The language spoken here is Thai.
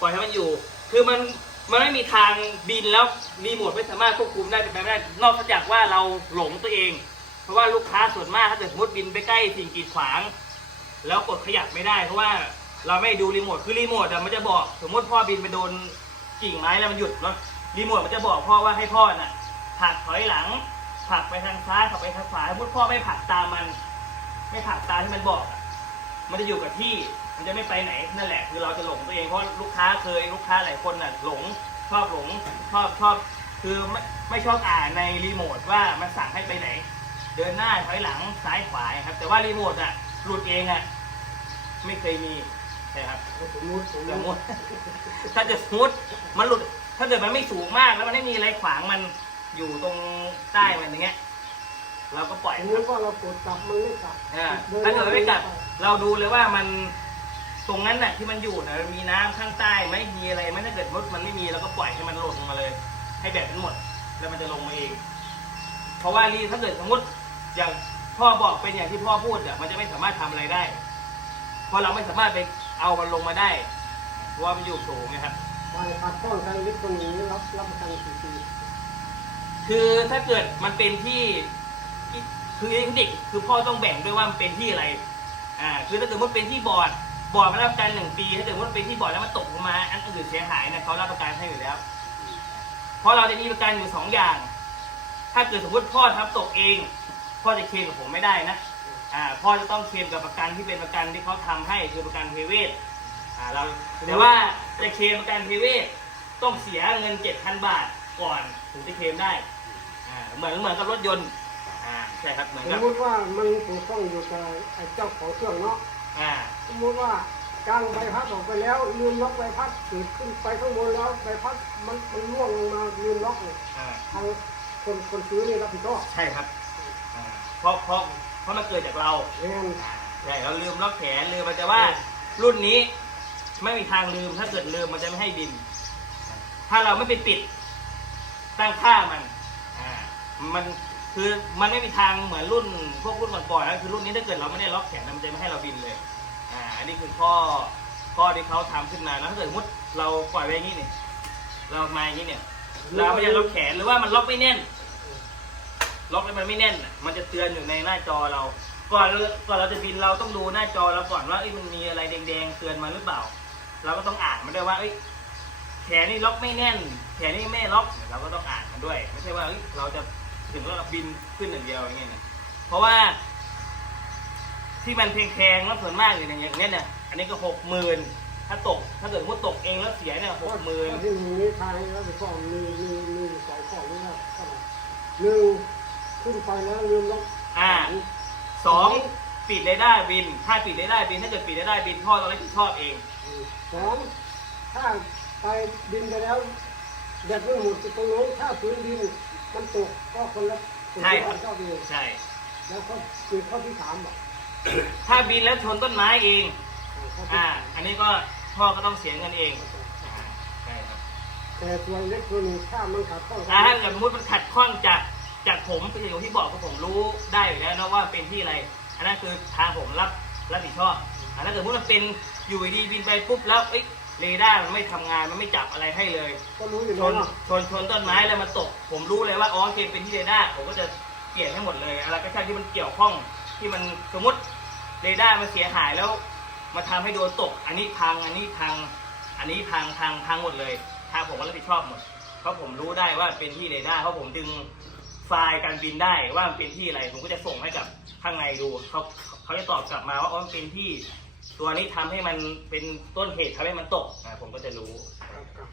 ปล่อยให้มันอยู่ คือมันมันไม่มีทางบินแล้วรีโมทไม่สามารถควบคุมได้เป็นไปไม่ได้นอกจากว่าเราหลงตัวเอง เพราะว่าลูกค้าส่วนมากถ้าเกิดสมมติบินไปใกล้สิ่งกีดขวาง แล้วกดขยับไม่ได้เพราะว่าเราไม่ดูรีโมทคือรีโมทมันจะบอก สมมติพ่อบินไปโดนกิ่งไม้แล้วมันหยุดเนาะรีโมทมันจะบอกพ่อว่าให้พ่อน่ะผลักถอยหลังผลักไปทางซ้ายผลักไปทางขวาสมมติพ่อไม่ผลักตามมัน ไม่ผลักตามที่มันบอกอะ มันจะอยู่กับที่ มันจะไม่ไปไหนนั่นแหละ คือเราจะหลงตัวเองเพราะลูกค้าเคยลูกค้าหลายคนน่ะหลงชอบหลงชอบชอบคือไม่ไม่ชอบอ่านในรีโมทว่ามันสั่งให้ไปไหน เดินหน้าถอยหลังซ้ายขวาครับ แต่ว่ารีโมทอะหลุดเองอะไม่เคยมีใช่ครับสมมติสมสมมมติติถ้าจะสมมติมันหลุดถ้าเกิดมันไม่สูงมากแล้วมันไม่มีอะไรขวางมันอยู่ตรงใต้มันอย่างเงี้ยเราก็ปล่อยสคมรับมติว่าเรากดกลับมันไม่กลับอ่าถ้าเกิดไม่กลับ เราดูเลยว่ามันตรงนั้นน่ะที่มันอยู่น่ะมันมีน้ำข้างใต้ไหมมีอะไรไหมถ้าเกิดรถมันไม่มีเราก็ปล่อยให้มันหล่นลงมาเลย ให้แบตมันหมด แล้วมันจะลงมาเอง เพราะว่ารีถ้าเกิดสมมติอย่างพ่อบอกเป็นอย่างที่พ่อพูดอะมันจะไม่สามารถทำอะไรได้ เพราะเราไม่สามารถไปเอามันลงมาได้ เพราะว่ามันอยู่สูงนะครับไปขัดข้องทางอิเล็กทรอนิกส์รับรับประกันสี่ปีคือถ้าเกิดมันเป็นที่ที่คืออิเล็กทรอนิกส์คือพ่อต้องแบ่งด้วยว่ามันเป็นที่อะไร อ่าคือถ้าเกิดว่าเป็นที่บอร์ดบอร์ดมันรับประกันหนึ่งปี ถ้าเกิดว่าเป็นที่บอร์ดแล้วมันตกลงมา อันอื่นเสียหายเนี่ยเขารับประกันให้อยู่แล้ว เพราะเราจะมีประกันอยู่สองอย่าง ถ้าเกิดสมมติพ่อทับตกเอง พ่อจะเคลมกับผมไม่ได้นะอ่าพ่อจะต้องเคลมกับประกันที่เป็นประกันที่เขาทำให้คือประกันเทเวศอ่าเราแต่ว่าจะเคลมประกันเทเวศต้องเสียเงินเจ็ดพันบาทก่อนถึงจะเคลมได้อ่าเหมือนเหมือนกับรถยนต์ ใช่ครับเหมือนสกัมบมติว่ามันถูกต้องอยู่กับไอ้เจ้าของเครื่องเนาะอ่าสมมติว่ากางใบพัดออกไปแล้วลืมล็อกใบพัดเกิดขึ้นไปข้างบนแล้วใบพัดมันมันร่วงลงมาลืมล็อกเนี่ยอ่า ทางคนคนซื้อนี่รับผิดชอบใช่ครับอ่าเพราะเพราะเพราะมันเกิดจากเราแน่นใช่เราลืมล็อกแขนลืมมันจะว่ารุ่นนี้ไม่มีทางลืมถ้าเกิดลืมมันจะไม่ให้บิน ถ้าเราไม่ไปปิดตั้งค่ามันอ่ามัน คือมันไม่มีทางเหมือนรุ่นพวกรุ่นก่อนๆนะคือรุ่นนี้ถ้าเกิดเราไม่ได้ล็อกแขนมันจะไม่ให้เราบินเลย อ่า อันนี้คือข้อข้อที่เขาทำขึ้นมาแล้วถ้าเกิดมมติเราปล่อยไว้อย่างนี้เนี่ยเรามาอย่างนี้เนี่ย เราไม่ได้ล็อกแขนหรือว่ามันล็อกไม่แน่น ล็อกแล้วมันไม่แน่น มันจะเตือนอยู่ในหน้าจอเรา ก่อนก่อนเราจะบินเราต้องดูหน้าจอเราก่อนว่าเอ้มันมีอะไรแดงๆเตือนมาหรือเปล่า เราก็ต้องอ่านมันด้วยว่าเอ้แขนนี่ล็อกไม่แน่น แขนนี่ไม่ล็อก เราก็ต้องอ่านมันด้วย ไม่ใช่ว่าเราจะ ถึงว่าเราบินขึ้นอย่างเดียวอย่างเงี้ยนะเพราะว่า ที่มันแพงๆแล้วส่วนมากอยู่อย่างเงี้ยเนี่ยอันนี้ก็หกหมื่นถ้าตก ถ้าเกิดว่าตกเองแล้วเสียเนี่ยหกหมื่นที่หนึ่งนี้ทายรับผิดชอบมีมีมีสองข้อนี้นะเท่าไหร่หนึ่งขึ้นไปแล้วลืมล็อกอ่าสองปิดเรดาร์บิน ถ้าปิดเรดาร์บิน ถ้าเกิดปิดเรดาร์บินพ่อต้องรับผิดชอบเองสองถ้าไปบินไปแล้วแบตไม่หมดตรงโน้นถ้าพื้นดิน มันตกก็คนละคนใช่ละครับ เจ้าเดียวใช่ แล้วก็คือข้อที่สามบอกถ้าบินแล้วชนต้นไม้เอง ข้อที่อ่า สามอันนี้ก็พ่อก็ต้องเสียเงินเองอ่าใช่ครับแต่ส่วนอิเล็กทรอนิกส์ถ้ามันขัดข้องอ่าถ้าเกิดสมมติมันขัดข้องจากจากผมคืออย่างที่บอกคือผมรู้ได้อยู่แล้วนะว่าเป็นที่อะไร อันนั้นคือทางผมรับรับผิดชอบอ่าถ้าเกิดสมมติมันเป็นอยู่ดีๆบินไปปุ๊บแล้วเอ้ย เรดาร์มันไม่ทำงานมันไม่จับอะไรให้เลย ก็รู้อยู่ชแล้วนเนาะชนชนต้นไม้แล้วมันตก ผมรู้เลยว่าอ๋อโอเคเป็นที่เรดาร์ผมก็จะเปลี่ยนให้หมดเลยอะไรก็ช่างที่มันเกี่ยวข้องที่มันสมมติเรดาร์มันเสียหายแล้วมาทำให้โดนตก อันนี้พังอันนี้พังอันนี้พังพังพังหมดเลยทางผมก็รับผิดชอบหมด เพราะผมรู้ได้ว่าเป็นที่เรดาร์เพราะผมดึงไฟล์การบินได้ว่ามันเป็นที่อะไร ผมก็จะส่งให้กับข้างในดูเขาเขาจะตอบกลับมาว่าอ๋อมันเป็นที่ ตัวนี้ทำให้มันเป็นต้นเหตุทำให้มันตกอ่าผมก็จะรู้ ครับครับ